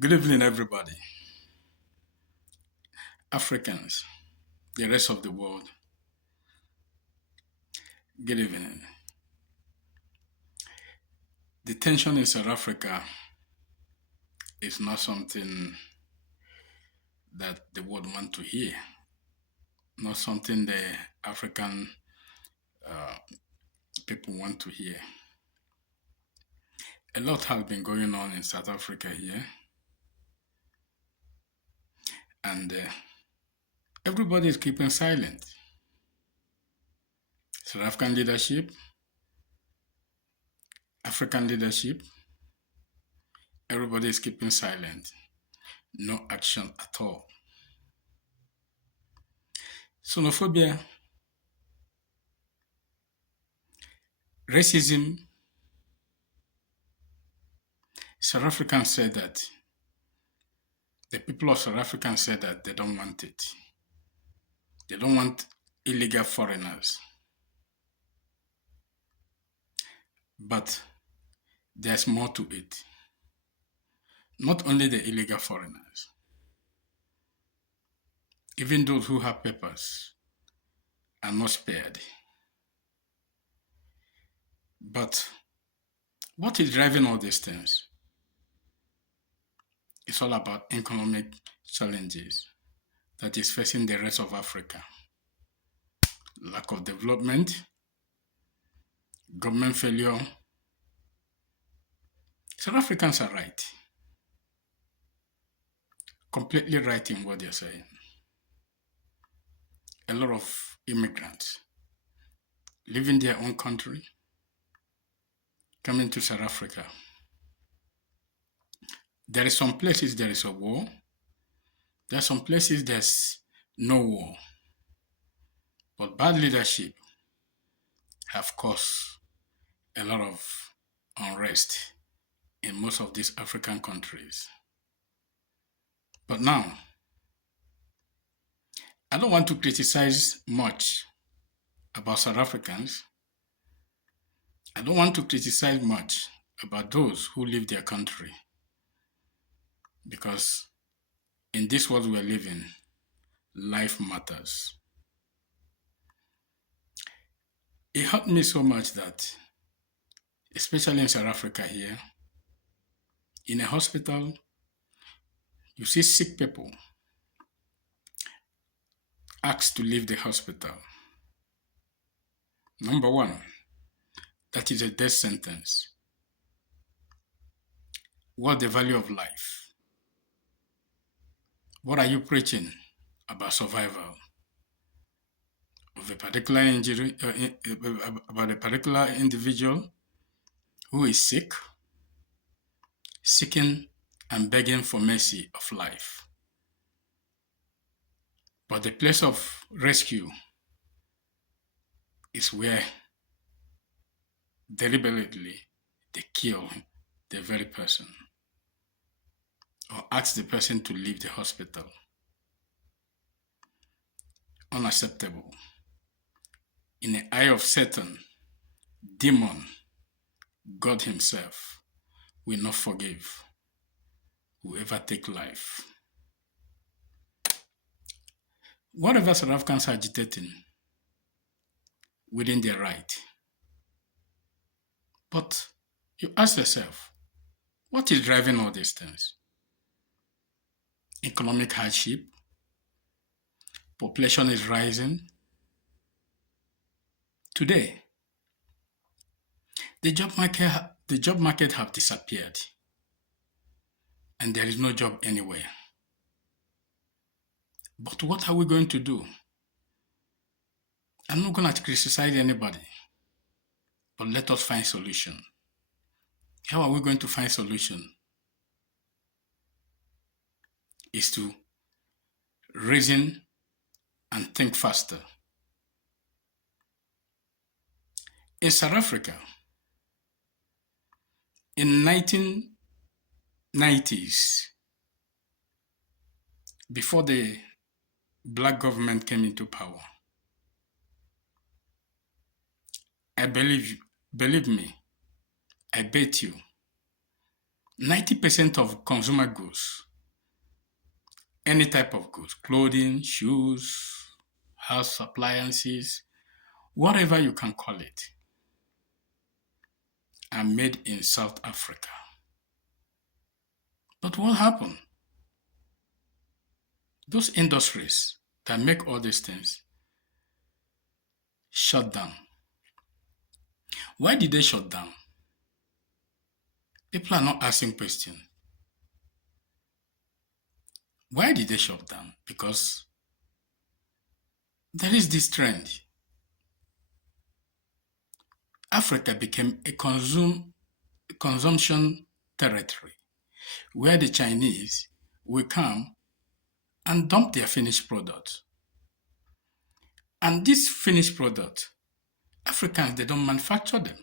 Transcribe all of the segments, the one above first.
Good evening, everybody. Africans, the rest of the world. Good evening. The tension in South Africa is not something that the world want to hear, not something the African uh, people want to hear. A lot has been going on in South Africa here, and everybody is keeping silent. South African leadership, African leadership, everybody is keeping silent. No action at all. Xenophobia, racism. South Africans said that the people of South Africa said that they don't want it. They don't want illegal foreigners. But there's more to it. Not only the illegal foreigners, even those who have papers are not spared. But what is driving all these things? It's all about economic challenges that is facing the rest of Africa. Lack of development, government failure. South Africans are right. Completely right in what they're saying. A lot of immigrants leaving their own country, coming to South Africa. There is some places there is a war. There are some places there's no war. But bad leadership have caused a lot of unrest in most of these African countries. But now, I don't want to criticize much about South Africans. I don't want to criticize much about those who leave their country. Because in this world we're living, life matters. It hurt me so much that, especially in South Africa here, in a hospital, you see sick people asked to leave the hospital. Number one, that is a death sentence. What's the value of life? What are you preaching about survival of a particular injury, about a particular individual who is sick, seeking and begging for mercy of life? But the place of rescue is where deliberately they kill the very person or ask the person to leave the hospital. Unacceptable. In the eye of Satan, demon, God himself will not forgive whoever take life. Whatever South Africans are agitating within their right. But you ask yourself, what is driving all these things? Economic hardship, population is rising. Today, the job market have disappeared, and there is no job anywhere. But what are we going to do? I'm not going to criticize anybody, but let us find solution. How are we going to find solution? Is to reason and think faster. In South Africa, in 1990s, before the black government came into power, I believe me, I bet you, 90% of consumer goods, any type of goods, clothing, shoes, house appliances, whatever you can call it, are made in South Africa. But what happened? Those industries that make all these things shut down. Why did they shut down? People are not asking questions. Why did they shut down? Because there is this trend. Africa became a consumption territory where the Chinese will come and dump their finished product. And this finished product, Africans, they don't manufacture them.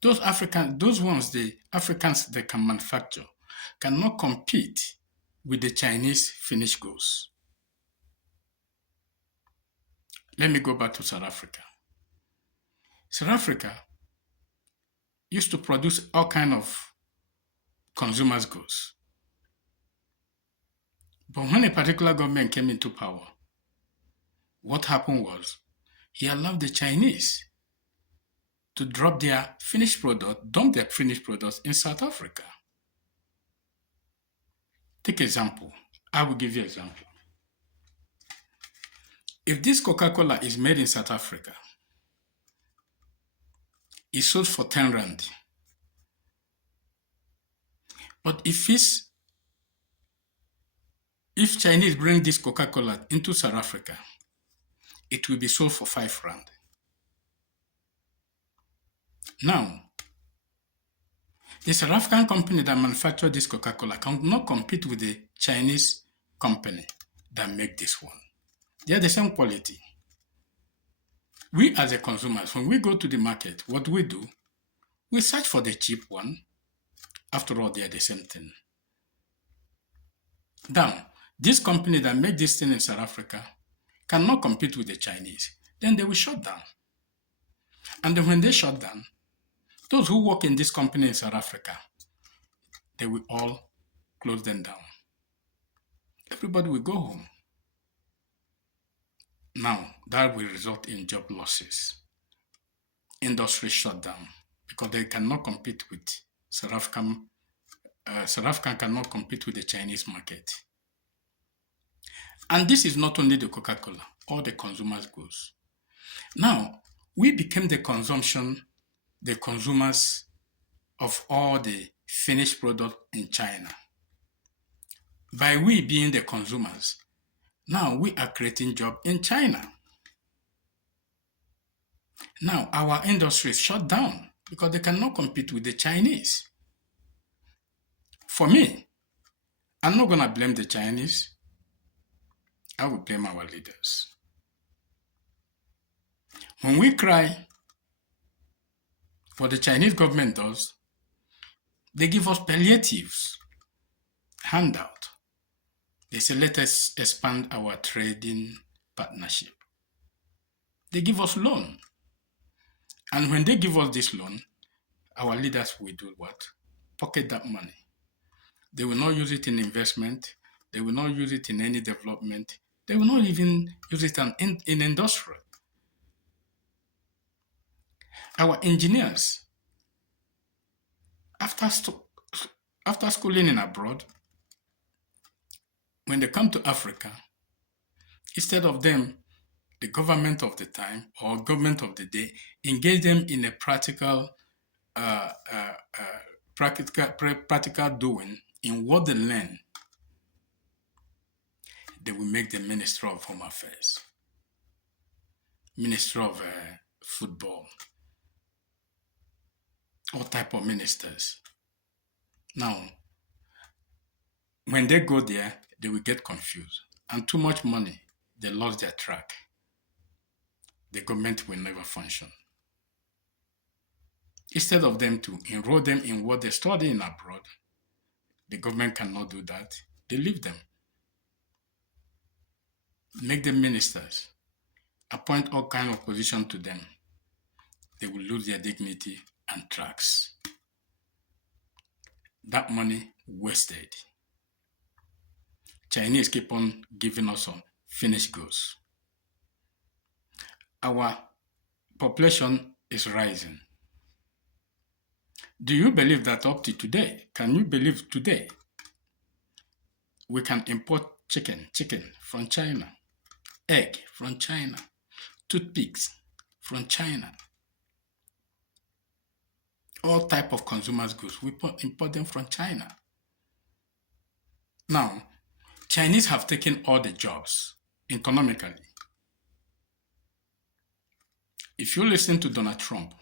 Those ones the Africans they can manufacture cannot compete with the Chinese finished goods. Let me go back to South Africa. South Africa used to produce all kinds of consumers goods. But when a particular government came into power, what happened was he allowed the Chinese to dump their finished products in South Africa. Take example. I will give you an example. If this Coca-Cola is made in South Africa, it's sold for 10 rand. But if Chinese bring this Coca-Cola into South Africa, it will be sold for 5 rand. Now, the South African company that manufactured this Coca-Cola cannot compete with the Chinese company that make this one. They are the same quality. We as the consumers, when we go to the market, what we do, we search for the cheap one. After all, they are the same thing. Now, this company that make this thing in South Africa cannot compete with the Chinese. Then they will shut down. And then when they shut down, those who work in this company in South Africa, they will all close them down. Everybody will go home. Now, that will result in job losses. Industry shut down because they cannot compete with South African. South Africa cannot compete with the Chinese market. And this is not only the Coca-Cola, all the consumers goods. Now, we became the consumers of all the finished product in China. By we being the consumers, now we are creating jobs in China. Now our industry is shut down because they cannot compete with the Chinese. For me, I'm not going to blame the Chinese. I will blame our leaders. When we cry, what the Chinese government does, they give us palliatives, handout. They say, let us expand our trading partnership. They give us loan. And when they give us this loan, our leaders will do what? Pocket that money. They will not use it in investment. They will not use it in any development. They will not even use it in industrial. Our engineers, after schooling in abroad, when they come to Africa, instead of them, the government of the time or government of the day, engage them in a practical doing in what they learn, they will make the Minister of Home Affairs, Minister of Football, all type of ministers. Now, when they go there, they will get confused. And too much money, they lost their track. The government will never function. Instead of them to enroll them in what they study in abroad, the government cannot do that. They leave them. Make them ministers. Appoint all kinds of positions to them. They will lose their dignity and tracks. that money wasted. Chinese keep on giving us some finished goods. Our population is rising. Do you believe that up to today? Can you believe today we can import chicken from China, egg from China, toothpicks from China, all type of consumers goods, we import them from China. Now, Chinese have taken all the jobs economically. If you listen to Donald Trump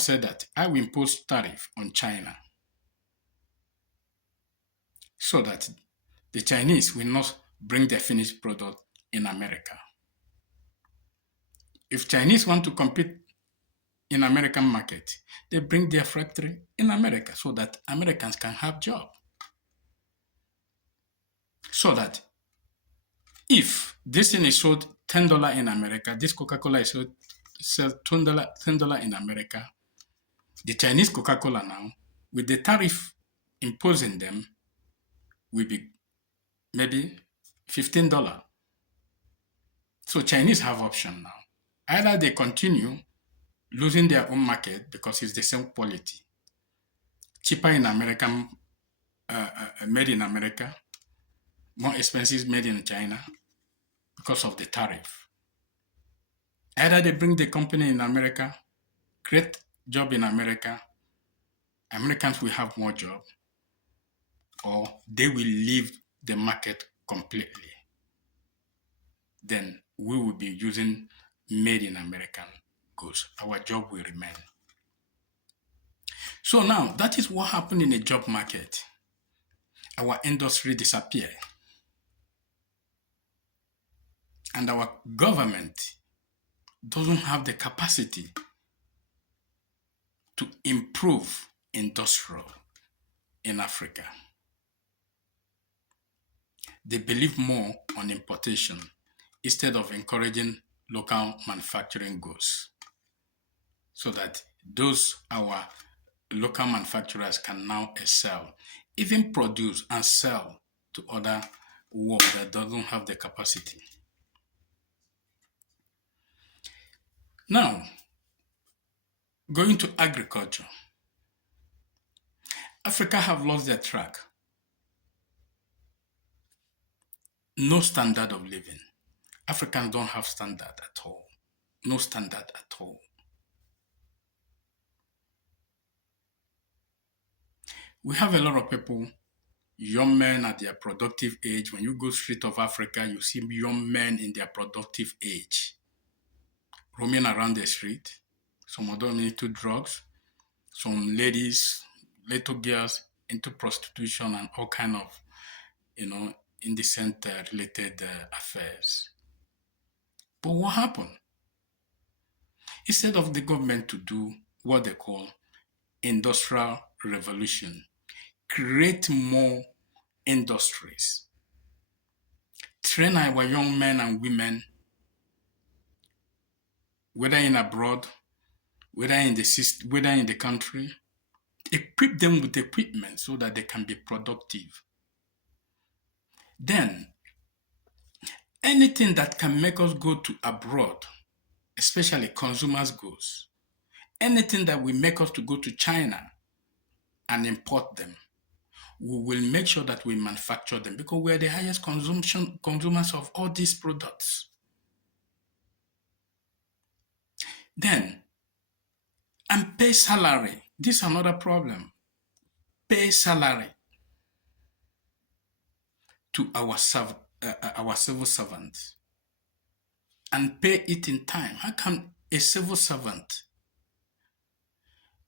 said that I will impose tariff on China so that the Chinese will not bring their finished product in America. If Chinese want to compete in American market, they bring their factory in America so that Americans can have job. So that if this thing is sold $10 in America, this Coca-Cola is sold $10 in America, the Chinese Coca-Cola now, with the tariff imposing them, will be maybe $15. So Chinese have option now. Either they continue losing their own market because it's the same quality, cheaper in American, made in America, more expensive made in China because of the tariff. Either they bring the company in America, create job in America, Americans will have more job, or they will leave the market completely. Then we will be using made in American goods. Our job will remain. So now, that is what happened in the job market. Our industry disappeared. And our government doesn't have the capacity to improve industrial in Africa. They believe more on importation instead of encouraging local manufacturing goods, so that those our local manufacturers can now excel, even produce and sell to other world that doesn't have the capacity. Now, going to agriculture. Africa have lost their track. No standard of living. Africans don't have standard at all. No standard at all. We have a lot of people, young men at their productive age. When you go street of Africa, you see young men in their productive age roaming around the street. Some of them into drugs. Some ladies, little girls into prostitution and all kind of, indecent related affairs. But what happened? Instead of the government to do what they call industrial revolution, create more industries, train our young men and women, whether in abroad, whether in the country, equip them with equipment so that they can be productive. Then, anything that can make us go to abroad, especially consumers goods, anything that will make us to go to China and import them, we will make sure that we manufacture them, because we are the highest consumers of all these products. Then, and pay salary. This is another problem. Pay salary to our civil servants and pay it in time. How can a civil servant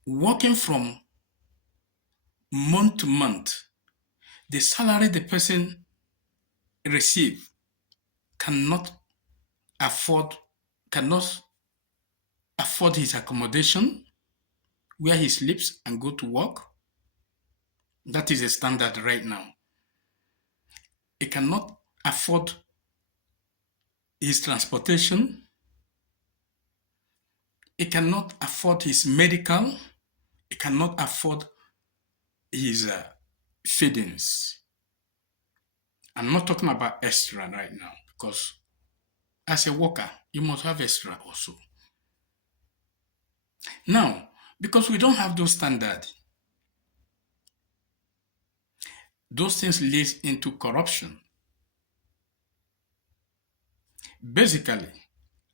working from month to month, the salary the person receive cannot afford his accommodation, where he sleeps and go to work? That is a standard right now. He cannot afford his transportation. He cannot afford his medical. He cannot afford his feedings. I'm not talking about extra right now because as a worker, you must have extra also. Now, because we don't have those standards, those things lead into corruption. Basically,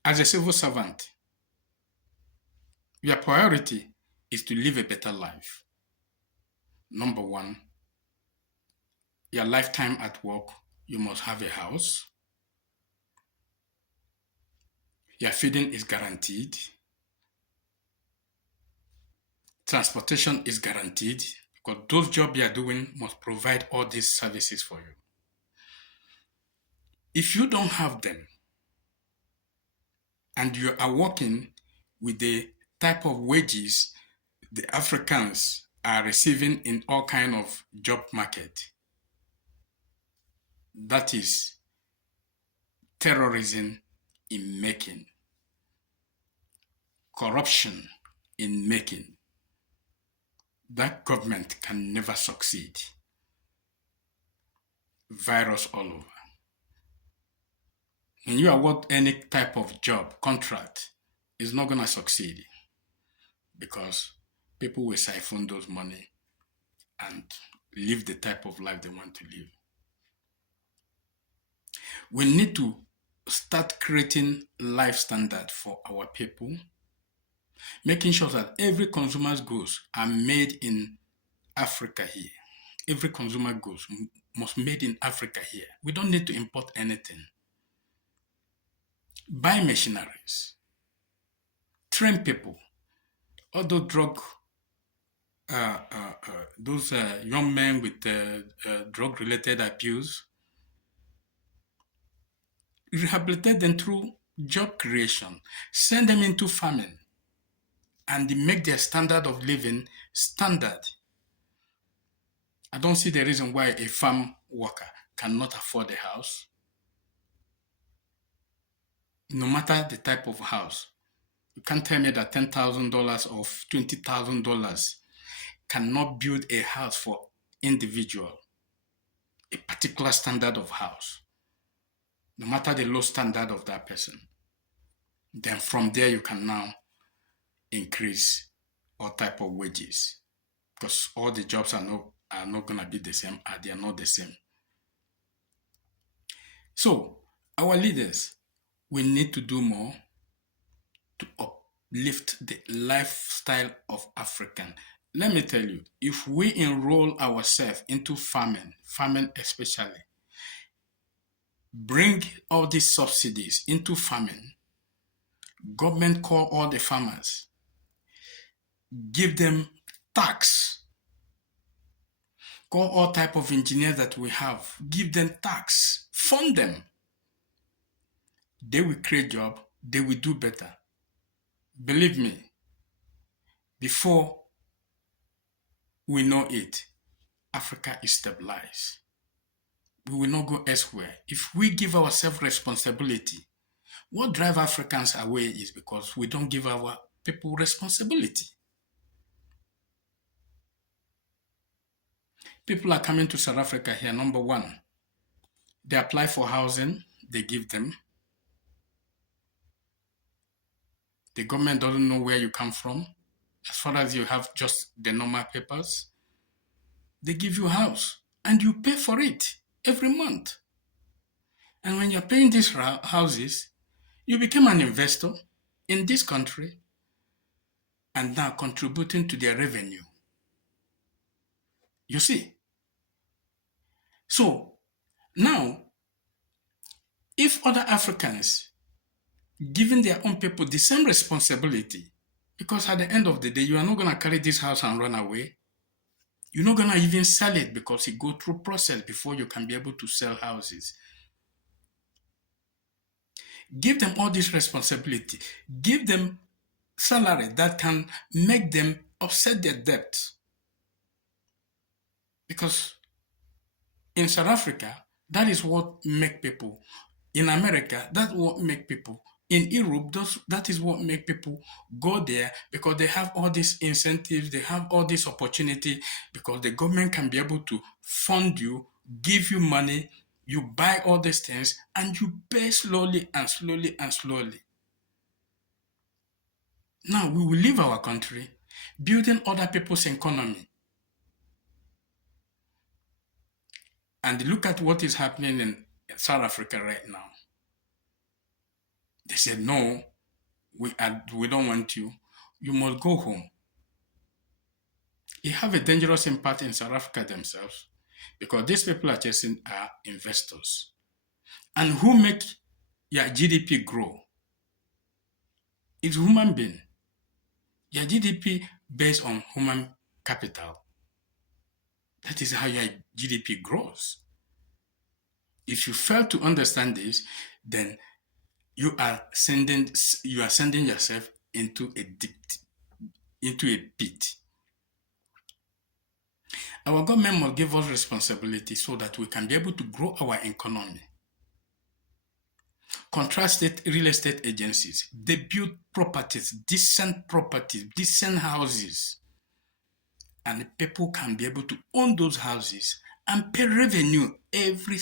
as a civil servant, your priority is to live a better life. Number one, your lifetime at work, you must have a house. Your feeding is guaranteed. Transportation is guaranteed because those jobs you are doing must provide all these services for you. If you don't have them and you are working with the type of wages the Africans are receiving in all kind of job market, that is terrorism in making, corruption in making. That government can never succeed. Virus all over. When you award any type of job, contract, it's not going to succeed because people will siphon those money and live the type of life they want to live. We need to start creating life standard for our people, making sure that every consumer's goods are made in Africa here. Every consumer goods must be made in Africa here. We don't need to import anything. Buy machineries, train people. All those young men with drug-related abuse, rehabilitate them through job creation, send them into farming, and make their standard of living standard. I don't see the reason why a farm worker cannot afford a house, no matter the type of house. You can't tell me that $10,000 or $20,000 cannot build a house for individual, a particular standard of house, no matter the low standard of that person. Then from there you can now increase all type of wages because all the jobs are not going to be the same, they are not the same. So our leaders, we need to do more to uplift the lifestyle of African. Let me tell you, if we enroll ourselves into farming especially, bring all these subsidies into farming, government call all the farmers, give them tax, call all type of engineers that we have, give them tax, fund them. They will create job, they will do better. Believe me, before we know it, Africa is stabilized. We will not go elsewhere. If we give ourselves responsibility, what drives Africans away is because we don't give our people responsibility. People are coming to South Africa here. Number one, they apply for housing, they give them. The government doesn't know where you come from. As far as you have just the normal papers, they give you a house and you pay for it every month. And when you're paying these houses, you become an investor in this country and now contributing to their revenue. You see? So now, if other Africans giving their own people the same responsibility, because at the end of the day, you are not going to carry this house and run away. You're not going to even sell it because it goes through process before you can be able to sell houses. Give them all this responsibility. Give them salary that can make them offset their debt. Because in South Africa, that is what make people, in America, that's what make people In Europe, that is what make people go there, because they have all these incentives, they have all this opportunity, because the government can be able to fund you, give you money, you buy all these things, and you pay slowly and slowly and slowly. Now we will leave our country, building other people's economy. And look at what is happening in South Africa right now. They said, no, we don't want you. You must go home. It have a dangerous impact in South Africa themselves, because these people are chasing are investors. And who make your GDP grow? It's human being. Your GDP based on human capital. That is how your GDP grows. If you fail to understand this, then you are sending yourself into a pit. Our government must give us responsibility so that we can be able to grow our economy. Contrast state real estate agencies. They build properties, decent houses. And people can be able to own those houses and pay revenue every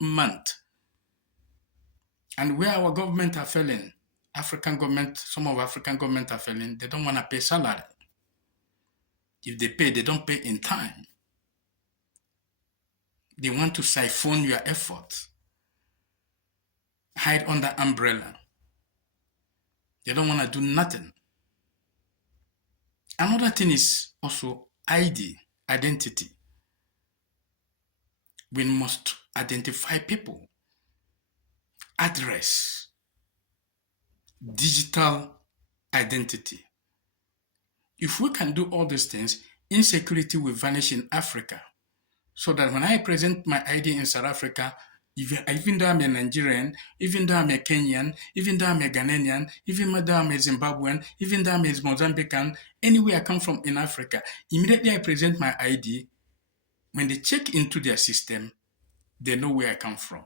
month. And where our government are failing, some of African government are failing, they don't want to pay salary. If they pay, they don't pay in time. They want to siphon your efforts, hide under umbrella. They don't want to do nothing. Another thing is also identity. We must identify people, address, digital identity. If we can do all these things, insecurity will vanish in Africa. So that when I present my ID in South Africa, even though I'm a Nigerian, even though I'm a Kenyan, even though I'm a Ghanaian, even though I'm a Zimbabwean, even though I'm a Mozambican, anywhere I come from in Africa, immediately I present my ID. When they check into their system, they know where I come from.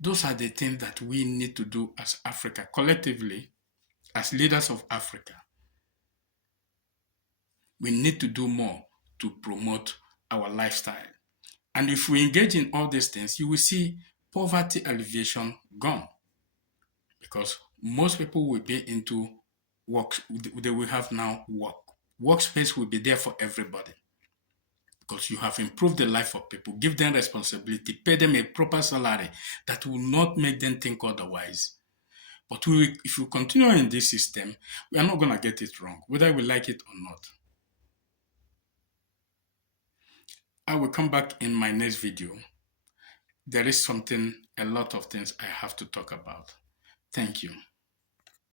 Those are the things that we need to do as Africa, collectively, as leaders of Africa. We need to do more to promote our lifestyle. And if we engage in all these things, you will see poverty alleviation gone. Because most people will be into work, they will have now work. Workspace will be there for everybody. Because you have improved the life of people, give them responsibility, pay them a proper salary that will not make them think otherwise. But if we continue in this system, we are not going to get it wrong, whether we like it or not. I will come back in my next video. There is a lot of things I have to talk about. Thank you.